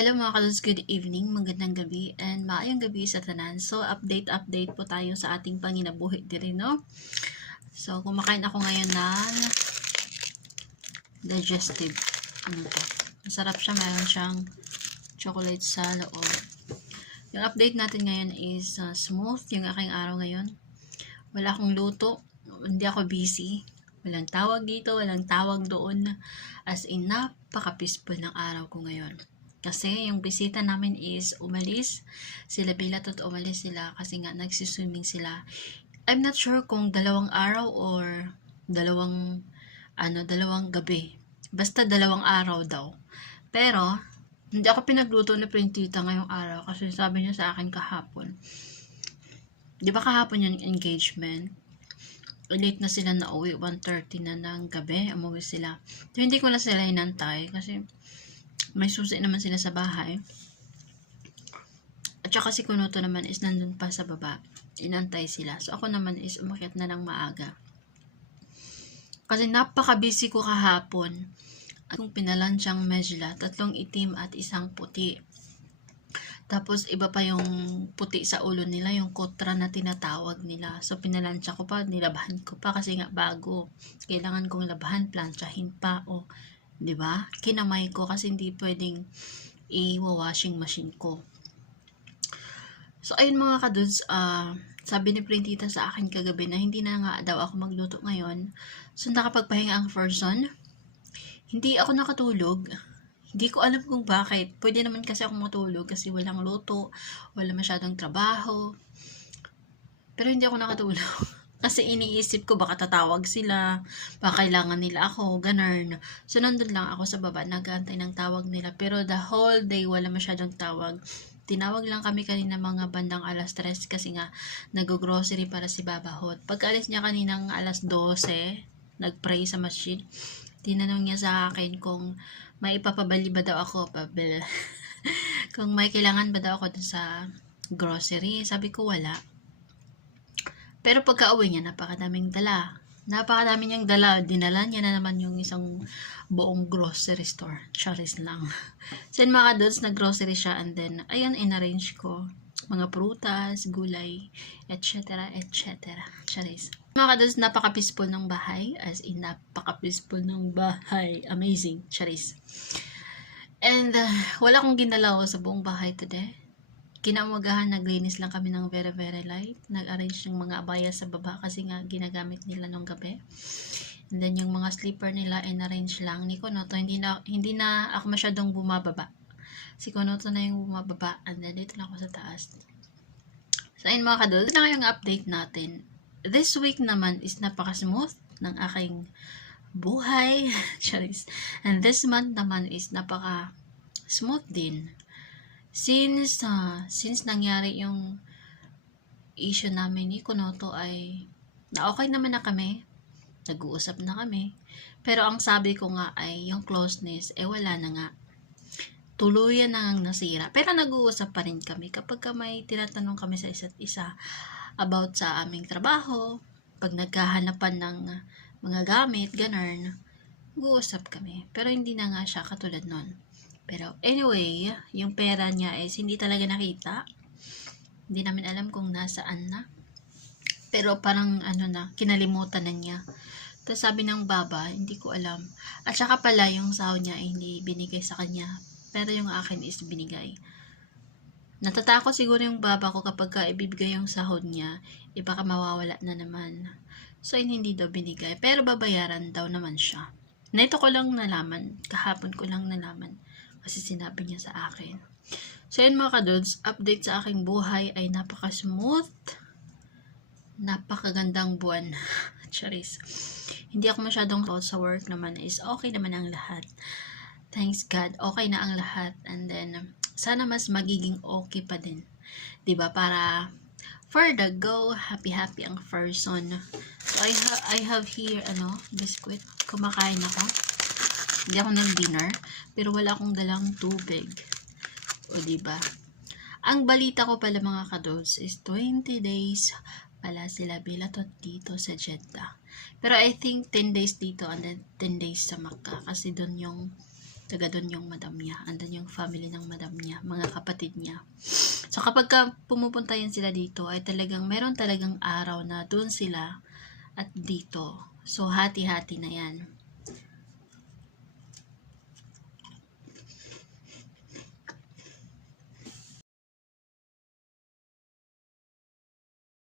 Hello mga kalos, good evening, magandang gabi, and maayong gabi sa tanan. So, update po tayo sa ating panginabuhi diri, no? So, kumakain ako ngayon ng digestive. Ano to? Masarap siya, mayroon siyang chocolate sa loob. Yung update natin ngayon is smooth yung aking araw ngayon. Wala akong luto, hindi ako busy. Walang tawag dito, walang tawag doon. As in, napaka-peaceful ng araw ko ngayon. Kasi yung bisita namin is umalis. Sila Bilat at umalis sila kasi nga nagsiswimming sila. I'm not sure kung 2 araw or dalawang gabi. Basta 2 araw daw. Pero, hindi ako pinagluto ni Printita ngayong araw kasi sabi niya sa akin kahapon. Di ba kahapon yung engagement? Late na sila na uwi, 1:30 na ng gabi, umuwi sila. So, hindi ko na sila hinantay kasi may susi naman sila sa bahay. At saka si Kunoto naman is nandun pa sa baba. Inantay sila. So, ako naman is umakyat na ng maaga. Kasi napaka-busy ko kahapon. At kung pinalansyang mejla, 3 itim at 1 puti. Tapos, iba pa yung puti sa ulo nila, yung kotra na tinatawag nila. So, pinalansya ko pa, nilabahan ko pa kasi nga bago. Kailangan kong labahan, plansyahin pa. O, di ba? Kinamay ko kasi hindi pwedeng i-washing machine ko. So, ayun mga kadudes, sabi ni Printita sa akin kagabi na hindi na nga daw ako magluto ngayon. So, nakapagpahinga ang person. Hindi ako nakatulog. Hindi ko alam kung bakit. Pwede naman kasi ako matulog kasi walang luto, wala masyadong trabaho. Pero hindi ako nakatulog. Kasi iniisip ko baka tatawag sila, baka kailangan nila ako, ganun. So, nandun lang ako sa baba, nag-aantay ng tawag nila. Pero the whole day, wala masyadong tawag. Tinawag lang kami kanina mga bandang 3:00 kasi nga, nag-grocery para si Babahot. Pagkaalis niya kaninang 12:00, nag-pray sa masjid. Tinanong niya sa akin kung may ipapabali ba daw ako, kung may kailangan ba daw ako dun sa grocery. Sabi ko wala. Pero pagka-uwi niya, napakadaming dala. Napakadami niyang dala. Dinala niya na naman yung isang buong grocery store. Charis lang. So, yun mga kadods, nag-grocery siya and then, ayun, in-arrange ko. Mga prutas, gulay, etc. etc. Charis. Mga kadods, napaka-peaceful ng bahay. As in, napaka-peaceful ng bahay. Amazing. Charis. And, wala akong ginalaw sa buong bahay today. Kinaumagahan, naglinis lang kami ng very very light. Nag-arrange ng mga abaya sa baba kasi nga ginagamit nila nung gabi. And then yung mga slipper nila in-arrange lang ni Kunoto. Hindi na ako masyadong bumababa. Si Kunoto na yung bumababa. And then dito lang ako sa taas. So ayun mga kadol, ito na ngayong update natin. This week naman is napaka-smooth ng aking buhay. Charis. And this month naman is napaka-smooth din. Since nangyari yung issue namin ni Kunoto ay na okay naman na kami, nag-uusap na kami, pero ang sabi ko nga ay yung closeness wala na nga, tuluyan na ngang nasira, pero nag-uusap pa rin kami kapag may tinatanong kami sa isa't isa about sa aming trabaho, pag nagkahanapan ng mga gamit, ganun, nag-uusap kami, pero hindi na nga siya katulad nun. Pero anyway, yung pera niya is hindi talaga nakita. Hindi namin alam kung nasaan na. Pero parang kinalimutan na niya. Tapos sabi ng baba, hindi ko alam. At saka pala yung sahod niya ay hindi binigay sa kanya. Pero yung akin is binigay. Natatakot siguro yung baba ko kapag ibibigay yung sahod niya, baka mawawala na naman. So hindi daw binigay. Pero babayaran daw naman siya. Na ito ko lang nalaman. Kahapon ko lang nalaman. Kasi sinabi niya sa akin. So yun mga kadods, update sa aking buhay ay napaka-smooth. Napakagandang buwan. Charis. Hindi ako masyadong sa work naman is okay naman ang lahat. Thanks God, okay na ang lahat. And then, sana mas magiging okay pa din. Diba? Para for the go, happy ang person. So I have here, biscuit. Kumakain ako. Hindi ako nag-dinner, pero wala akong dalang tubig. O diba? Ang balita ko pala mga kadods is 20 days pala sila Bilatot dito sa Jeddah. Pero I think 10 days dito and then 10 days sa Makkah kasi doon yung Taga doon yung madam niya. Andun yung family ng madam niya, mga kapatid niya. So kapag ka pumupunta yan sila dito, ay talagang meron talagang araw na doon sila at dito. So hati-hati na yan.